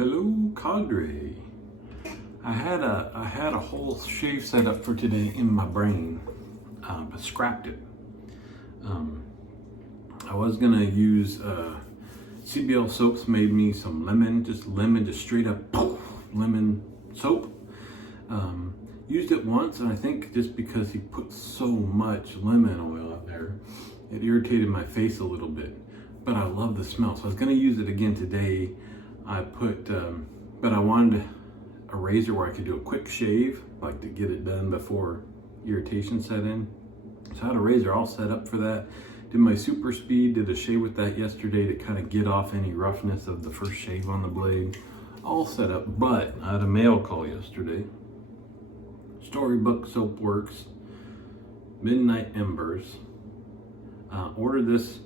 Hello, Cadre. I had a whole shave set up for today in my brain, but scrapped it. I was gonna use CBL Soaps made me some lemon, just straight up lemon soap. Used it once, and I think just because he put so much lemon oil out there, it irritated my face a little bit. But I love the smell, so I was gonna use it again today. I put, but I wanted a razor where I could do a quick shave, like to get it done before irritation set in. So I had a razor all set up for that. Did my super speed, did a shave with that yesterday to kind of get off any roughness of the first shave on the blade. All set up, but I had a mail call yesterday. Storybook Soapworks, Midnight Embers. Ordered this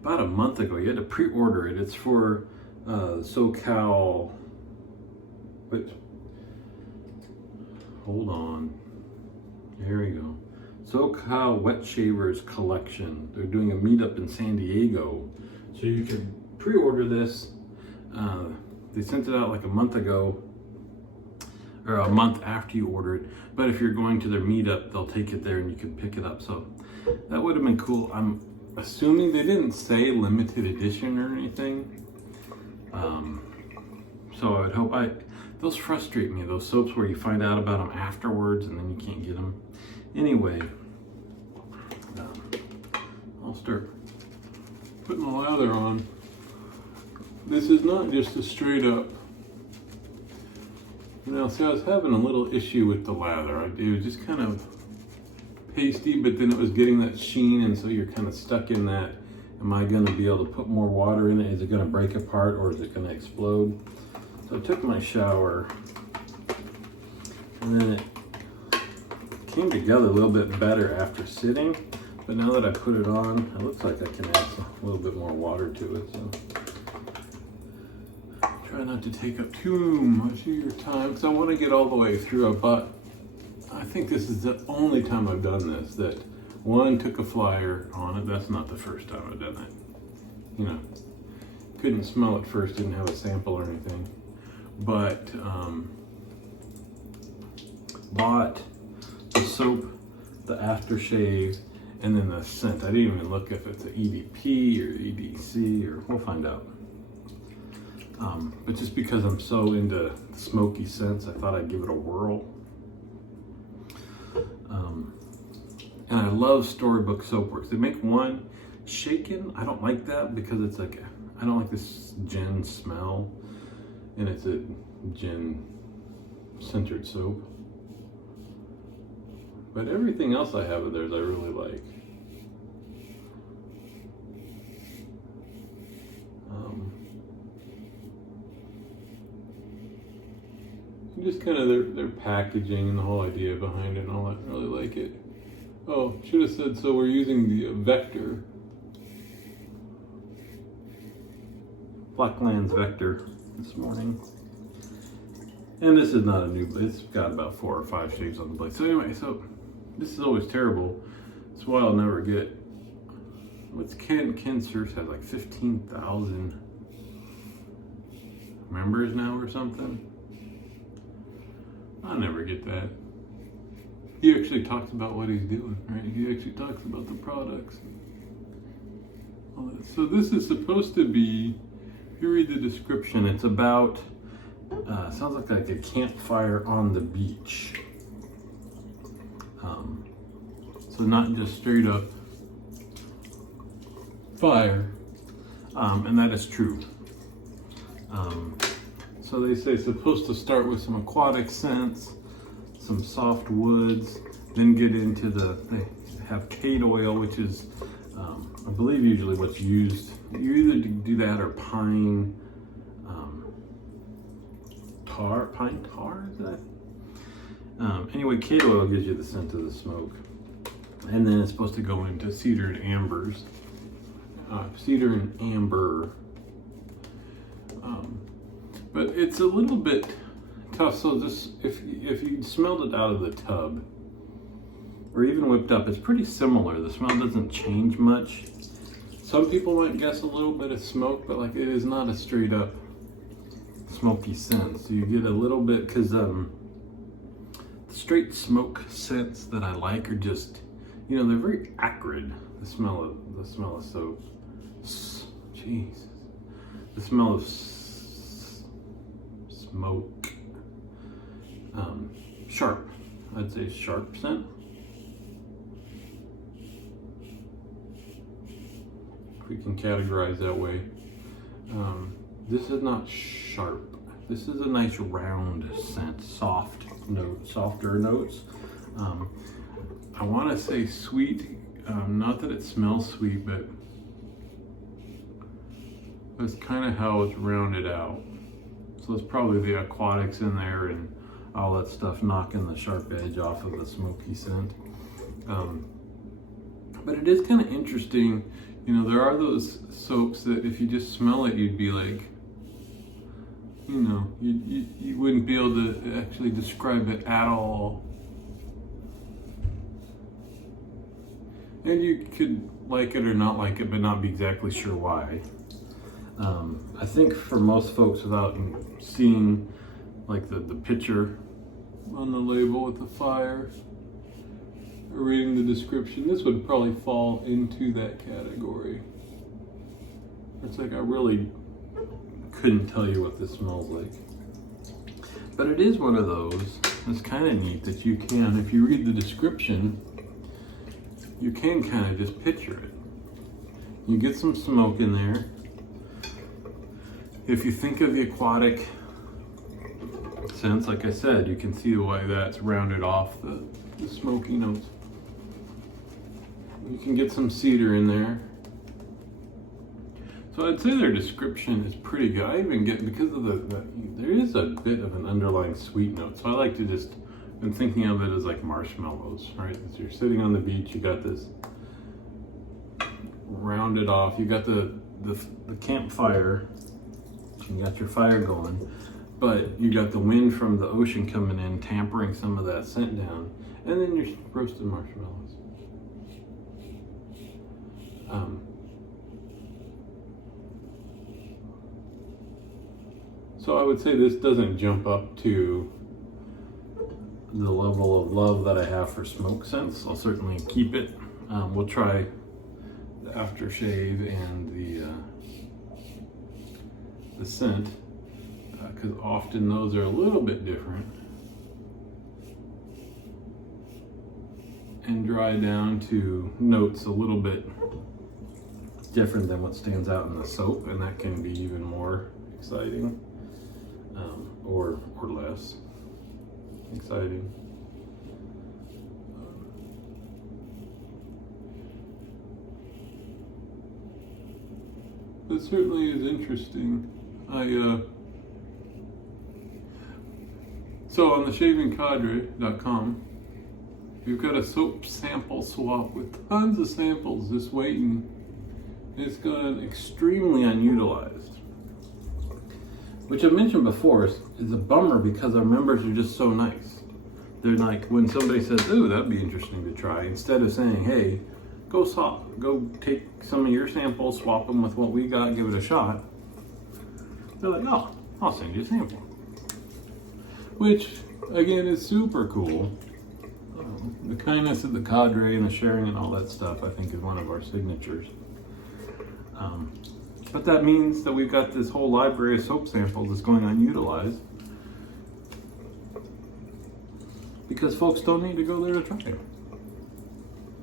about a month ago. You had to pre-order it. It's for SoCal, wait, hold on, here we go. SoCal Wet Shavers Collection. They're doing a meetup in San Diego. So you can pre-order this. They sent it out like a month ago, or a month after you order it. But if you're going to their meetup, they'll take it there and you can pick it up. So that would have been cool. I'm assuming they didn't say limited edition or anything. So I'd hope those frustrate me, those soaps where you find out about them afterwards and then you can't get them. Anyway, I'll start putting the lather on. This is not just a straight up. Now, see, I was having a little issue with the lather. It was just kind of pasty, but then it was getting that sheen, and so you're kind of stuck in that. Am I going to be able to put more water in it? Is it going to break apart or is it going to explode? So I took my shower, and then it came together a little bit better after sitting. But now that I put it on, it looks like I can add a little bit more water to it. So try not to take up too much of your time because I want to get all the way through. But I think this is the only time I've done this that one took a flyer on it. That's not the first time I've done it. You know, couldn't smell it first, didn't have a sample or anything. But bought the soap, the aftershave, and then the scent. I didn't even look if it's an EDP or EDC, or we'll find out. But just because I'm so into smoky scents, I thought I'd give it a whirl. And I love Storybook Soapworks. They make one shaken. I don't like that because it's like, I don't like this gin smell. And it's a gin centered soap. But everything else I have of theirs I really like. Just kind of their packaging and the whole idea behind it and all that. I really like it. Oh, should have said, so we're using the Vector. Blacklands Vector this morning. And this is not a new blade. It's got about 4 or 5 shaves on the blade. So anyway, so this is always terrible. That's why I'll never get. What's Ken Search has like 15,000 members now or something. I'll never get that. He actually talks about what he's doing, right? He actually talks about the products. All that. So this is supposed to be, if you read the description, it's about, sounds like a campfire on the beach. So not just straight up fire, and that is true. So they say it's supposed to start with some aquatic scents, some soft woods, then get into they have cade oil, which is, I believe usually what's used. You either do that or pine tar, is that? Anyway, cade oil gives you the scent of the smoke. And then it's supposed to go into cedar and ambers. Cedar and amber. But it's a little bit tough. So this, if you smelled it out of the tub or even whipped up, it's pretty similar. The smell doesn't change much. Some people might guess a little bit of smoke, but like it is not a straight up smoky scent. So you get a little bit, because the straight smoke scents that I like are just, you know, they're very acrid. The smell of soap. Jeez. The smell of smoke. Sharp. I'd say sharp scent. If we can categorize that way. This is not sharp. This is a nice round scent, soft note, softer notes. I want to say sweet, not that it smells sweet, but that's kind of how it's rounded out. So it's probably the aquatics in there and all that stuff knocking the sharp edge off of the smoky scent. But it is kind of interesting. You know, there are those soaps that if you just smell it, you'd be like, you know, you wouldn't be able to actually describe it at all. And you could like it or not like it, but not be exactly sure why. I think for most folks, without seeing like the picture on the label with the fire, or reading the description, this would probably fall into that category. It's like I really couldn't tell you what this smells like. But it is one of those, it's kind of neat that you can, if you read the description, you can kind of just picture it. You get some smoke in there. If you think of the aquatic scents, like I said, you can see the way that's rounded off the smoky notes. You can get some cedar in there. So I'd say their description is pretty good. I even get, because of there is a bit of an underlying sweet note. So I like to just, been thinking of it as like marshmallows, right? As you're sitting on the beach, you got this rounded off, you got the campfire, you got your fire going, but you got the wind from the ocean coming in, tampering some of that scent down, and then your roasted marshmallows. So I would say this doesn't jump up to the level of love that I have for smoke scents. I'll certainly keep it. We'll try the aftershave and the scent, because often those are a little bit different, and dry down to notes a little bit different than what stands out in the soap, and that can be even more exciting, or less exciting. It certainly is interesting. So on the shavingcadre.com, we've got a soap sample swap with tons of samples just waiting. It's gone extremely unutilized, which I mentioned before is a bummer, because our members are just so nice. They're like, when somebody says, "Ooh, that'd be interesting to try," instead of saying, "Hey, go take some of your samples, swap them with what we got, give it a shot," they're like, "Oh, I'll send you a sample." Which, again, is super cool. The kindness of the cadre and the sharing and all that stuff, I think, is one of our signatures. But that means that we've got this whole library of soap samples that's going unutilized, because folks don't need to go there to try it.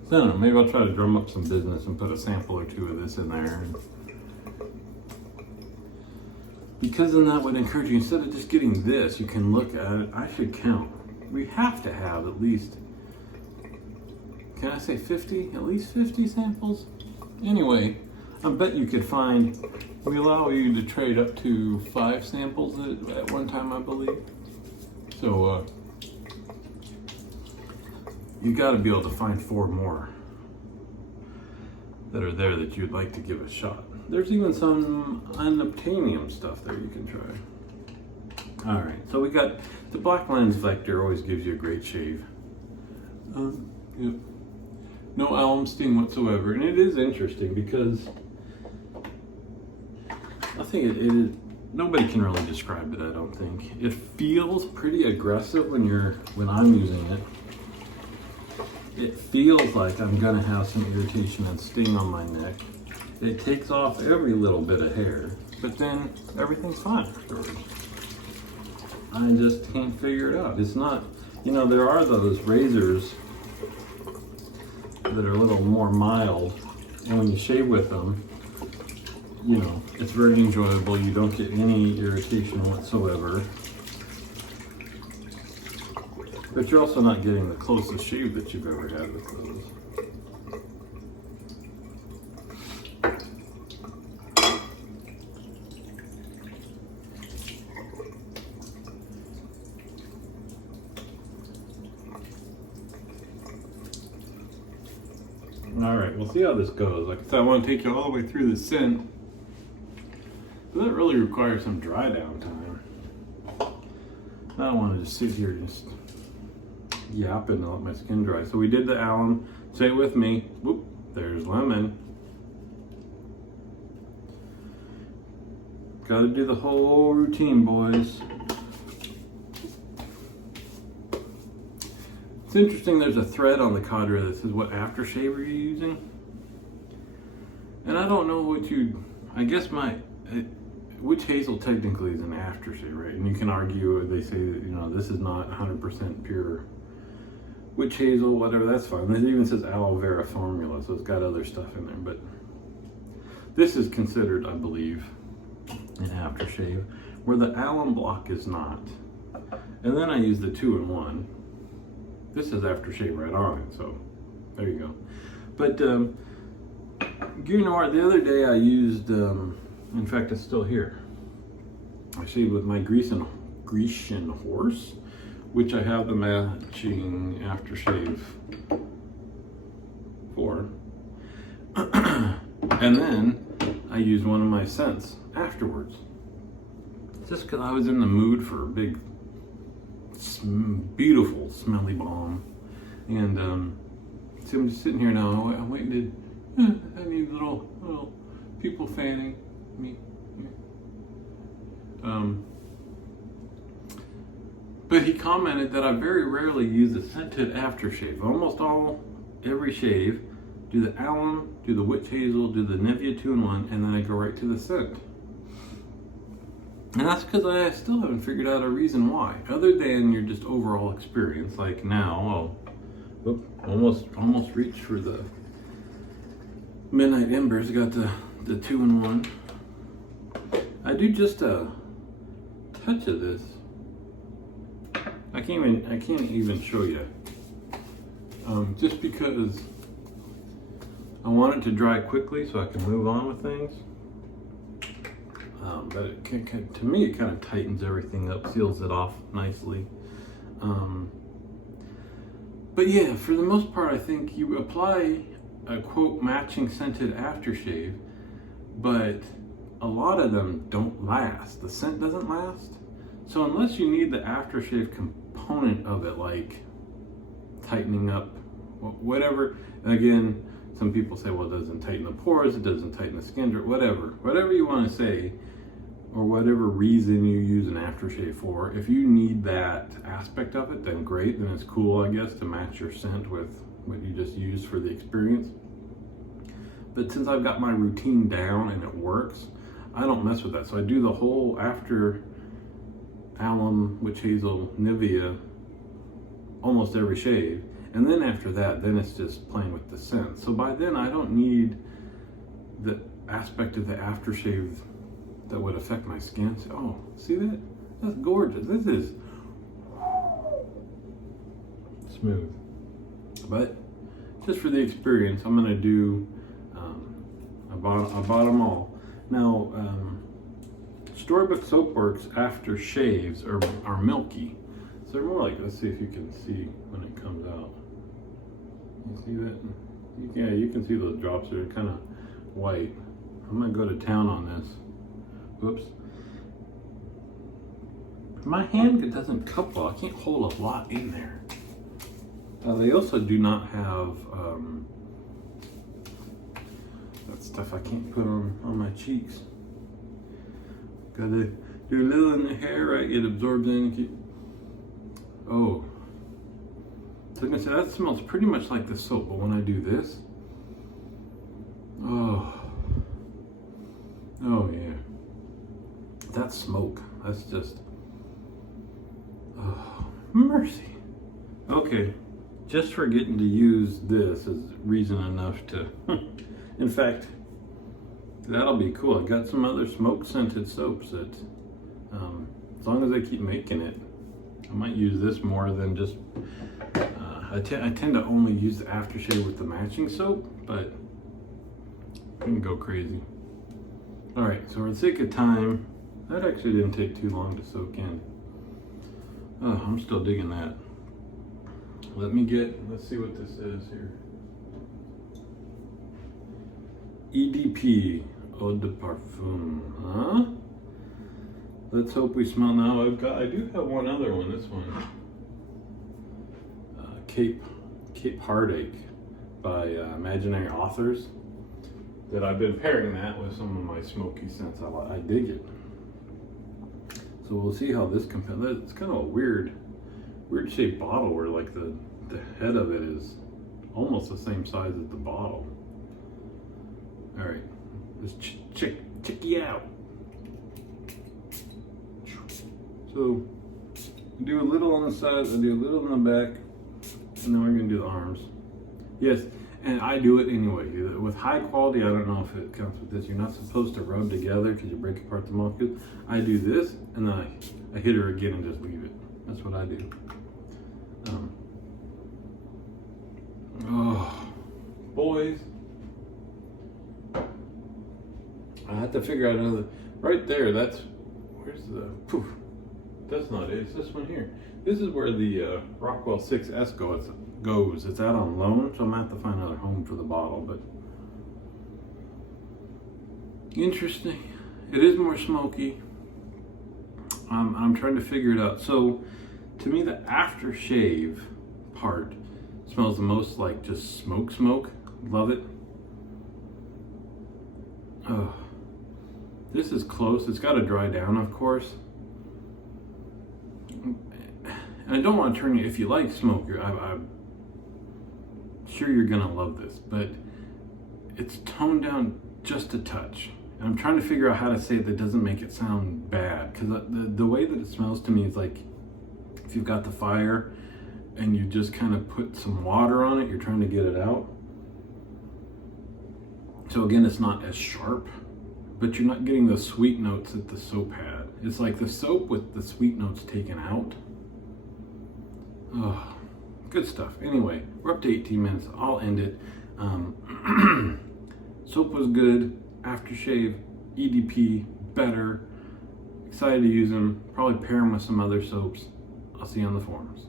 So I don't know, maybe I'll try to drum up some business and put a sample or two of this in there. Because then that would encourage you, instead of just getting this, you can look at it. I should count. We have to have at least, can I say 50? At least 50 samples? Anyway, I bet you could find, we allow you to trade up to 5 samples at one time, I believe. So, you got to be able to find 4 more that are there that you'd like to give a shot. There's even some unobtainium stuff there you can try. All right, so we got the Blacklands Vector, always gives you a great shave. Yep. No alum sting whatsoever, and it is interesting because I think nobody can really describe it, I don't think. It feels pretty aggressive when I'm using it. It feels like I'm gonna have some irritation and sting on my neck. It takes off every little bit of hair, but then everything's fine afterwards. I just can't figure it out. It's not, there are those razors that are a little more mild, and when you shave with them, it's very enjoyable. You don't get any irritation whatsoever. But you're also not getting the closest shave that you've ever had with those. All right, we'll see how this goes. Like I said, I want to take you all the way through the scent. But that really requires some dry down time. I don't want to just sit here and just yapping and let my skin dry. So we did the alum. Say it with me. Whoop, there's lemon. Got to do the whole routine, boys. It's interesting, there's a thread on the cadre that says what aftershave are you using? And I don't know what I guess witch hazel technically is an aftershave, right? And you can argue, they say that, this is not 100% pure witch hazel, whatever, that's fine. It even says aloe vera formula, so it's got other stuff in there, but this is considered, I believe, an aftershave, where the alum block is not. And then I use the 2-in-1. This is aftershave right on it, so there you go. But Gear Noir, the other day I used, in fact it's still here. I shaved with my Grecian horse, which I have the matching aftershave for. And then I used one of my scents afterwards. Just because I was in the mood for a big, beautiful, smelly balm. And see, I'm just sitting here now, I'm waiting I need little people fanning me. But he commented that I very rarely use a scented aftershave. Almost every shave, do the alum, do the witch hazel, do the Nivea 2-in-1, and then I go right to the scent. And that's because I still haven't figured out a reason why, other than your just overall experience. Like now, almost reached for the Midnight Embers. Got the 2-in-1. I do just a touch of this. I can't even show you. Just because I want it to dry quickly so I can move on with things. But it to me, it kind of tightens everything up, seals it off nicely. But yeah, for the most part, I think you apply a quote matching scented aftershave, but a lot of them don't last. The scent doesn't last. So unless you need the aftershave component of it, like tightening up, whatever, and again, some people say, well, it doesn't tighten the pores, it doesn't tighten the skin, or whatever you want to say, or whatever reason you use an aftershave for. If you need that aspect of it, then great, then it's cool, I guess, to match your scent with what you just used for the experience. But since I've got my routine down and it works, I don't mess with that. So I do the whole after alum, witch hazel, Nivea, almost every shave. And then after that, then it's just playing with the scent. So by then I don't need the aspect of the aftershave that would affect my skin. So, oh, see that? That's gorgeous. This is smooth. But just for the experience, I'm gonna do, I bought them all. Now, Storybook Soapworks after shaves are milky. So they're more like, let's see if you can see when it comes out. You see that? Yeah, you can see those drops. They're kind of white. I'm gonna go to town on this. Whoops. My hand doesn't cup well. I can't hold a lot in there. They also do not have that stuff I can't put on my cheeks. Gotta do a little in the hair, right? It absorbs in. Oh. So I'm gonna say that smells pretty much like the soap, but when I do this, oh yeah, that's smoke. That's just, oh, mercy. Okay, just for getting to use this is reason enough to, in fact, that'll be cool. I got some other smoke scented soaps that, as long as they keep making it, I might use this more than just, I tend to only use the aftershave with the matching soap, but I can go crazy. All right, so for the sake of time, that actually didn't take too long to soak in. Oh, I'm still digging that. Let's see what this is here. EDP, Eau de Parfum, huh? Let's hope we smell now. I do have one other one, this one. Cape Heartache by Imaginary Authors. That I've been pairing that with some of my smoky scents. I dig it. So we'll see how this compares. It's kind of a weird shaped bottle where like the head of it is almost the same size as the bottle. All right, let's check you out. So I do a little on the side, I do a little on the back, and then we're gonna do the arms. Yes, and I do it anyway. With high quality, I don't know if it counts with this. You're not supposed to rub together because you break apart the molecule. I do this, and then I hit her again and just leave it. That's what I do. Oh, boys. I have to figure out another, right there, where's the, poof. That's not it, it's this one here. This is where the Rockwell 6S goes. It's out on loan, so I'm gonna have to find another home for the bottle, but interesting. It is more smoky. I'm trying to figure it out. So to me, the aftershave part smells the most like just smoke. Love it. Oh, this is close. It's got to dry down, of course. And I don't want to turn you, if you like smoke, I'm sure you're gonna love this, but it's toned down just a touch. And I'm trying to figure out how to say it that doesn't make it sound bad, because the way that it smells to me is like if you've got the fire and you just kind of put some water on it, you're trying to get it out. So again, it's not as sharp, but you're not getting the sweet notes that the soap had. It's like the soap with the sweet notes taken out. Oh, good stuff. Anyway, we're up to 18 minutes. I'll end it. Soap was good. Aftershave, EDP, better. Excited to use them. Probably pair them with some other soaps. I'll see you on the forums.